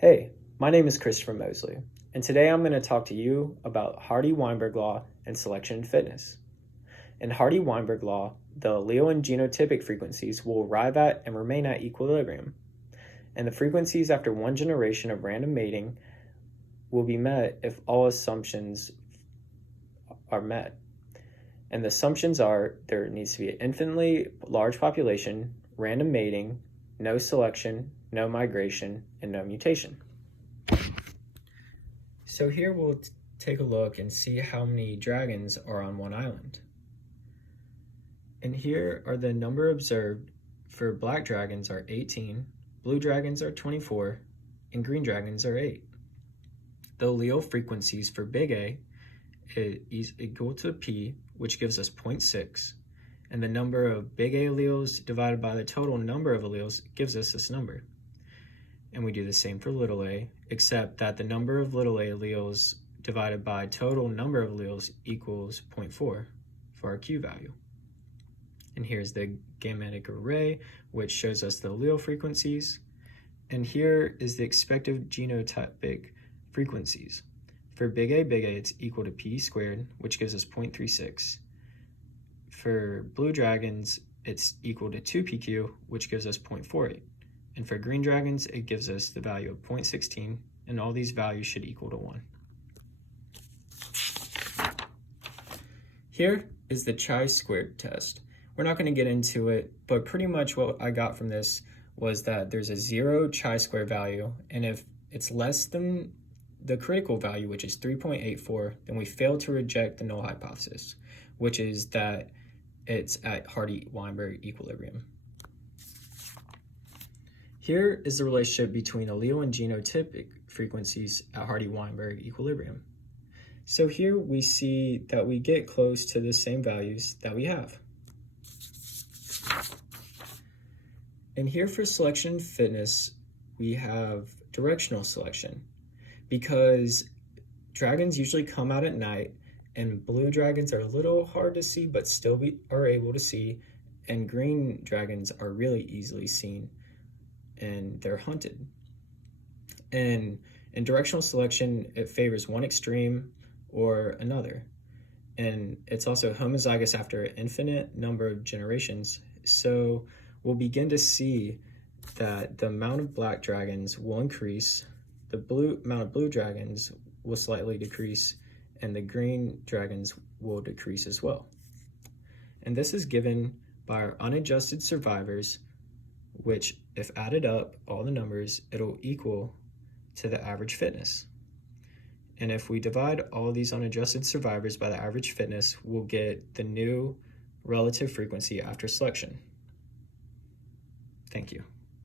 Hey, my name is Christopher Mosley, and today I'm going to talk to you about Hardy-Weinberg law and selection in fitness. In Hardy-Weinberg law, the allele and genotypic frequencies will arrive at and remain at equilibrium, and the frequencies after one generation of random mating will be met if all assumptions are met. And the assumptions are there needs to be an infinitely large population, random mating, no selection, no migration, and no mutation. So here we'll take a look and see how many dragons are on one island. And here are the number observed for black dragons are 18, blue dragons are 24, and green dragons are 8. The allele frequencies for big A is equal to P, which gives us 0.6, and the number of big A alleles divided by the total number of alleles gives us this number. And we do the same for little a, except that the number of little a alleles divided by total number of alleles equals 0.4 for our Q value. And here's the gametic array, which shows us the allele frequencies. And here is the expected genotypic frequencies. For big A, it's equal to P squared, which gives us 0.36. For blue dragons, it's equal to 2PQ, which gives us 0.48. And for green dragons, it gives us the value of 0.16, and all these values should equal to 1. Here is the chi-squared test. We're not going to get into it, but pretty much what I got from this was that there's a 0 chi-square value, and if it's less than the critical value, which is 3.84, then we fail to reject the null hypothesis, which is that it's at Hardy-Weinberg equilibrium. Here is the relationship between allele and genotypic frequencies at Hardy-Weinberg equilibrium. So here we see that we get close to the same values that we have. And here for selection and fitness, we have directional selection, because dragons usually come out at night, and blue dragons are a little hard to see but still are able to see, and green dragons are really easily seen and they're hunted. And in directional selection, it favors one extreme or another, and it's also homozygous after an infinite number of generations. So we'll begin to see that the amount of black dragons will increase, the amount of blue dragons will slightly decrease, and the green dragons will decrease as well. And this is given by our unadjusted survivors, which if added up, all the numbers, it'll equal to the average fitness. And if we divide all these unadjusted survivors by the average fitness, we'll get the new relative frequency after selection. Thank you.